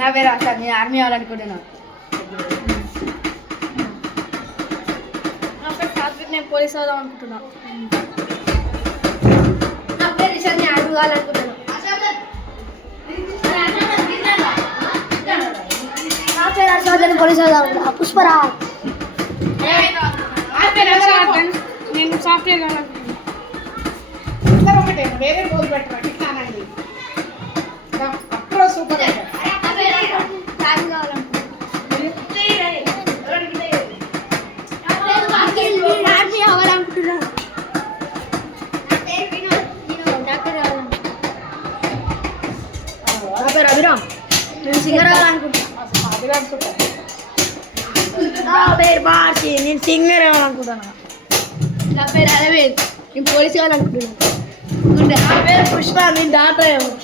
నా పేరు అసలు నేను ఆర్మీ అవ్వాలనుకుంటున్నాను. నా పేరు సాత్విక్, నేను పోలీస్ అవుదాం అనుకుంటున్నాను. నా పేరు రిషాద్, నేను ఆర్మీ కావాలనుకుంటున్నాను. నా పేరు అర్షద్, నేను పోలీస్ అవుదాం అనుకుంటున్నాను. పుష్పరాజ్. నా పేరు అర్షద్, నేను సాఫ్ట్వేర్ కావాలనుకుంటున్నాను. ఒకటే వేరే రోజు పెట్టరా ఇట్లానండి అప్పుడు సూపర్ ఆర్మీ అవ్వాలనుకుంటున్నాను. నా పేరు అభిరామ్, నేను సింగర్ అవ్వాలనుకుంటున్నాను. నా పేరు భారతి, నేను సింగర్ అవ్వాలనుకుంటున్నాను. నా పేరు అరవింద్, నేను పోలీస్ కావాలనుకుంటున్నాను. నా పేరు పుష్ప, నేను డాక్టర్ అవ్వాలి.